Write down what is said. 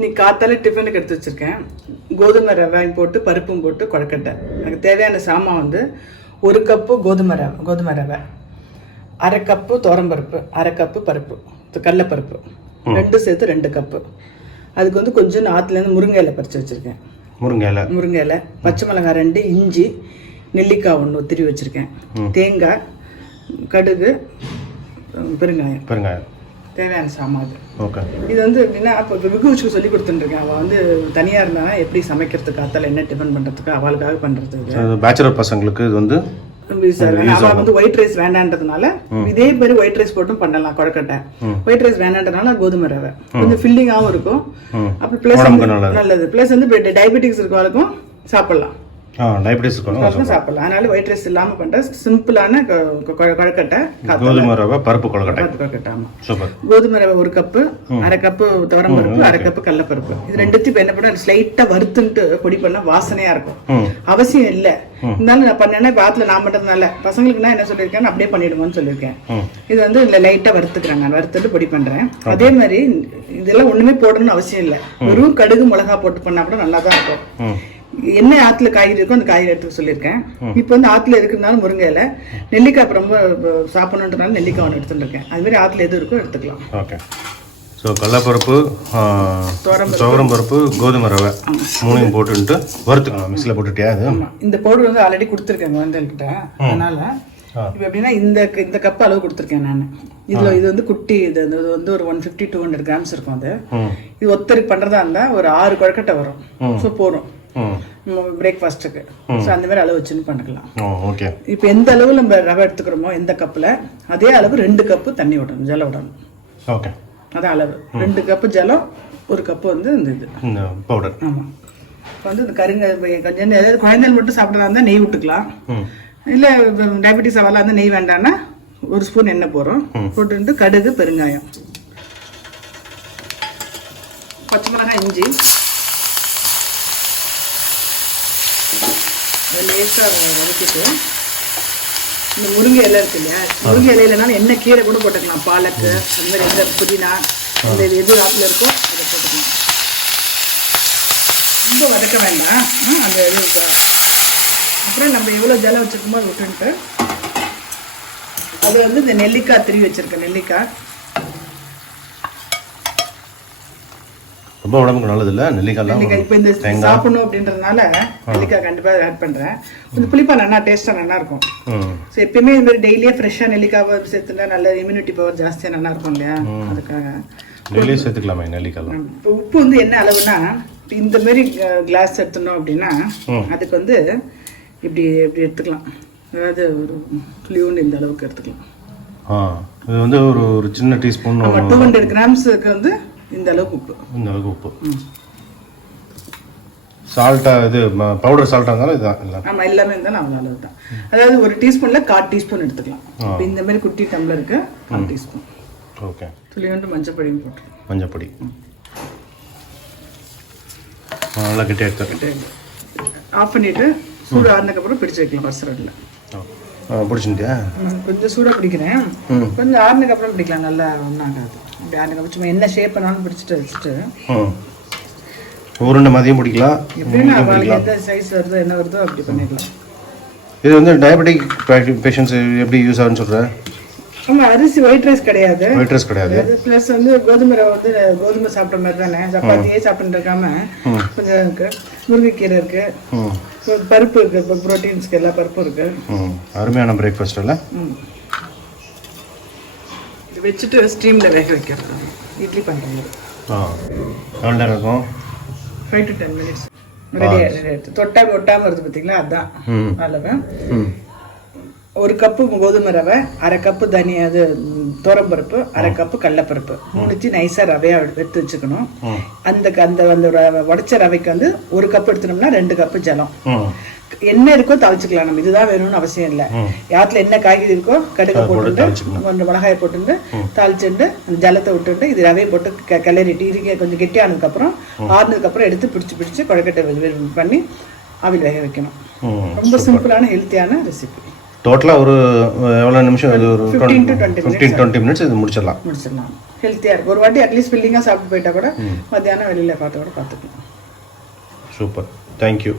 நீ காத்தால டிஃபனுக்கு எடுத்து வச்சிருக்கேன். கோதுமை ரவையும் போட்டு பருப்பும் போட்டு கொழுக்கட்டை. எனக்கு தேவையான சாமான் வந்து 1 கப்பு கோதுமை ரவை, 1/2 கப்பு துவரம்பருப்பு, 1/2 கப்பு பருப்பு, கடலைப்பருப்பு, 2 சேர்த்து 2 கப்பு. அதுக்கு வந்து கொஞ்சம் ஆற்றுலேருந்து முருங்கை இலை பறித்து வச்சுருக்கேன். முருங்கை இலை, பச்சை மிளகாய் 2, இஞ்சி, நெல்லிக்காய் 1 திரி வச்சுருக்கேன், தேங்காய், கடுகு, பெருங்காயம் தேவையான சாமான். இது வந்து எப்படின்னா இப்போ விகுச்சுக்கு சொல்லி கொடுத்துட்டுருக்கேன். அவள் வந்து தனியாக இருந்தானா எப்படி சமைக்கிறதுக்கு காத்தால என்ன டிஃபன் பண்ணுறதுக்கு அவளுக்காக பண்ணுறதுக்கு. பேச்சுலர் பசங்களுக்கு இது வந்து அவள் வந்து ஒயிட் ரைஸ் வேண்டான்றதுனால இதே மாதிரி ஒயிட் ரைஸ் போட்டும் பண்ணலாம் கொழுக்கட்டை. ஒயிட் ரைஸ் வேண்டான்றதுனால கோதுமை ரவை கொஞ்சம் ஃபில்லிங்காகவும் இருக்கும். அப்புறம் பிளஸ் நல்லது. பிளஸ் வந்து டயபெட்டிக்ஸ் இருக்கவங்களுக்கும் சாப்பிடலாம். சாப்பிடலாம். அதனால ஒயிட் ரைஸ் இல்லாம பண்ற சிம்பிளான கொழுக்கட்டை கோதுமை ரவை பருப்பு கொழுக்கட்டை. கோதுமை ரவை 1 கப்பு, 1/2 கப்பு துவரம்பருப்பு, 1/2 கப்பு கடலைப்பருப்பு. இது ரெண்டுத்தையும் என்ன பண்ண ஸ்லைட்டா வறுத்துட்டு பொடி பண்ணா வாசனையா இருக்கும். அவசியம் இல்ல, இருந்தாலும் நான் பண்ணேன்னா இப்ப ஆத்துல நான் பண்றதுனால பசங்களுக்கு நான் என்ன சொல்லியிருக்கேன் அப்படியே பண்ணிடுவோம்னு சொல்லியிருக்கேன். இது வந்து லைட்டா வறுத்துக்கிறாங்க, வறுத்துட்டு பொடி பண்றேன். அதே மாதிரி இதெல்லாம் ஒண்ணுமே போடணும்னு அவசியம் இல்ல, வெறும் கடுகு மிளகா போட்டு பண்ணா கூட நல்லா தான் இருக்கும். என்ன ஆத்துல காய்கறி இருக்கோ அந்த காய்கறி எடுத்து சொல்லியிருக்கேன். இப்போ வந்து ஆத்துல இருக்கிறதுனால முருங்கை இலை, நெல்லிக்காய் ரொம்ப சாப்பிடணுன்றதுனால நெல்லிக்காய் 1 எடுத்துட்டு இருக்கேன். அது மாதிரி ஆத்துல எது இருக்கோ எடுத்துக்கலாம். ஓகே. ஸோ கடலைப்பருப்பு, துவரம்பருப்பு, கோதுமை ரவை 3 போட்டுட்டு வறுத்துக்கலாம். மிக்ஸில் போட்டுட்டியா? அது இந்த பவுடர் வந்து ஆல்ரெடி கொடுத்துருக்கேன் குழந்தைகிட்ட. அதனால இப்போ எப்படின்னா இந்த கப் அளவு கொடுத்துருக்கேன் நான். இது வந்து குட்டி, இது வந்து ஒரு 150-200 கிராம்ஸ் இருக்கும். அது இது ஒத்தருக்கு பண்றதா இருந்தா ஒரு 6 கொழுக்கட்டை வரும். ஸோ போதும் பிரேக்ஃபாஸ்ட்டுக்கு. ஸோ அந்த மாதிரி அளவு வச்சுன்னு பண்ணிக்கலாம். இப்போ எந்த அளவு நம்ம ரவை எடுத்துக்கிறோமோ எந்த கப்பில் அதே அளவு 2 கப்பு தண்ணி விடணும், ஜலம் விடணும். ஓகே, அதான் அளவு. 2 கப்பு ஜலம், 1 கப்பு வந்து இந்த பவுடர். ஆமாம். இப்போ வந்து இந்த கொஞ்சம் ஏதாவது குழந்தைகள் மட்டும் சாப்பிட்றதா இருந்தால் நெய் விட்டுக்கலாம். இல்லை டயபெட்டிஸ் அவெல்லாம் இருந்தால் நெய் வேண்டாம்னா 1 ஸ்பூன் எண்ணெய் போடுறோம். போட்டு கடுகு, பெருங்காயம், பச்சை மிளகாய், இஞ்சி லேசாக வதக்கிட்டு இந்த முருங்கை இலை இருக்கு இல்லையா, முருங்கை இலையிலனாலும் என்ன கீரை கூட போட்டுக்கலாம். பாலக்கு, அந்த மாதிரி எந்த புதினா, இந்த எது ஆப்பில் இருக்கோ அதை போட்டுக்கலாம். ரொம்ப வதக்க வேண்டாம். அந்த இது அப்புறம் நம்ம எவ்வளோ ஜலம் வச்சுருக்கோமோ அதை விட்டுன்ட்டு அது வந்து இந்த நெல்லிக்காய் திரி வச்சுருக்கேன். நெல்லிக்காய் ரொம்ப உடம்புக்கு நல்லது இல்லை நெல்லிக்காய். இப்போ இந்த சாப்பிடணும் அப்படின்றதுனால நெல்லிக்காய் கண்டிப்பாக ஆட் பண்ணுறேன். கொஞ்சம் புளிப்பாக நல்லா டேஸ்ட்டாக நல்லா இருக்கும். ஸோ எப்பயுமே இது மாதிரி டெய்லியே ஃப்ரெஷ்ஷாக நெல்லிக்காவை சேர்த்துனா நல்ல இம்யூனிட்டி பவர் ஜாஸ்தியாக நல்லா இருக்கும் இல்லையா, அதுக்காக டெய்லியே சேர்த்துக்கலாமா நெல்லிக்காய். இப்போ உப்பு வந்து என்ன அளவுனா இந்த மாதிரி கிளாஸ் எடுத்துனோம் அப்படின்னா அதுக்கு வந்து இப்படி எடுத்துக்கலாம். அதாவது ஒரு புளியோண்டு இந்த அளவுக்கு எடுத்துக்கலாம். இது வந்து ஒரு சின்ன டீஸ்பூன் 200 கிராம்ஸுக்கு வந்து இந்த அளவுக்கு உப்பு. சால்ட்டா இது பவுடர் சால்ட்டா இருந்தாலும் இதுதான். ஆமா, எல்லாமே இருந்தாலும் அவ்வளோ அளவு தான். அதாவது 1 டீஸ்பூன்ல 1/4 டீஸ்பூன் எடுத்துக்கலாம். இந்த மாதிரி குட்டி டம்ளருக்கு 1/4 டீஸ்பூன். ஓகே. துளியோண்டு மஞ்சப்பொடியும் போட்டு மஞ்சப்பொடி நல்லா கிட்டே எடுத்து ஆஃப் பண்ணிட்டு சூடு ஆறுனதுக்கப்புறம் பிடிச்சி வைக்கலாம். பர்சரட்டில் பிடிச்சிட்டியா? கொஞ்சம் சூடாக பிடிக்கிறேன், கொஞ்சம் ஆறுனதுக்கப்புறம் பிடிக்கலாம். நல்லா ஒன்றாகாது. இப்படி ஆறுனதுக்கப்புறம் சும்மா என்ன ஷேப் பண்ணாலும் பிடிச்சிட்டு வச்சுட்டு உருண்டை மதியம் பிடிக்கலாம். எப்படின்னா அவளுக்கு எந்த சைஸ் வருதோ என்ன வருதோ அப்படி பண்ணிடலாம். இது வந்து டயபெட்டிக் பேஷண்ட்ஸ் எப்படி யூஸ் ஆகுன்னு சொல்கிறேன். ஆமாம், அரிசி ஒயிட் ரைஸ் கிடையாது. ப்ளஸ் வந்து கோதுமை ரவை வந்து கோதுமை சாப்பிட்ற மாதிரி தானே, சப்பாத்தியே சாப்பிட்டு இருக்காம கொஞ்சம் இருக்கு. முருங்கைக்கீரை இருக்கு, பருப்பு இருக்கு, இப்போ ப்ரோட்டீன்ஸ்க்கு எல்லா பருப்பும் இருக்கு. அருமையான பிரேக்ஃபாஸ்ட் இல்லை. இது வச்சுட்டு ஸ்டீமில் வேக வைக்கிறது இட்லி பண்ணுறது. எவ்வளோ நேரம் இருக்கும்? 5 to 10 minutes ரெடி ஆகிடுது. ஒட்டாமல் வருது பார்த்தீங்களா, அதுதான் அளவு. 1 கப்பு கோதுமை ரவை, 1/2 கப்பு அது துவரம்பருப்பு, 1/2 கப்பு கடலைப்பருப்பு, 3 நைஸாக ரவையாக எடுத்து வச்சுக்கணும். அந்த உடச்ச ரவைக்கு வந்து 1 கப் எடுத்துனோம்னா 2 கப்பு ஜலம். என்ன இருக்கோ தாளிச்சுக்கலாம். நம்ம இதுதான் வேணும்னு அவசியம் இல்லை. யாத்துல என்ன காய்கறி இருக்கோ கடுகு போட்டுட்டு 2 மிளகாயை போட்டுட்டு தாளிச்சுட்டு அந்த ஜலத்தை விட்டுட்டு இது ரவையை போட்டு கிளறிட்டு இது கொஞ்சம் கெட்டியானதுக்கப்புறம் ஆறுனதுக்கப்புறம் எடுத்து பிடிச்சி கொழுக்கட்டை பண்ணி ஆவியில் வேக வைக்கணும். ரொம்ப சிம்பிளான ஹெல்த்தியான ரெசிபி. டோட்டலாக ஒரு எவ்வளோ நிமிஷம் இது ஒரு 15 to 20 20 மினிட்ஸ் இது முடிச்சிடலாம். ஹெல்த்தியாக இருக்கும். ஒரு வாட்டி அட்லீஸ்ட் ஃபில்லிங்காக சாப்பிட்டு போயிட்டா கூட மத்தியானம் வெளியில் பார்த்து கூட பார்த்துக்கலாம். Super, thank you.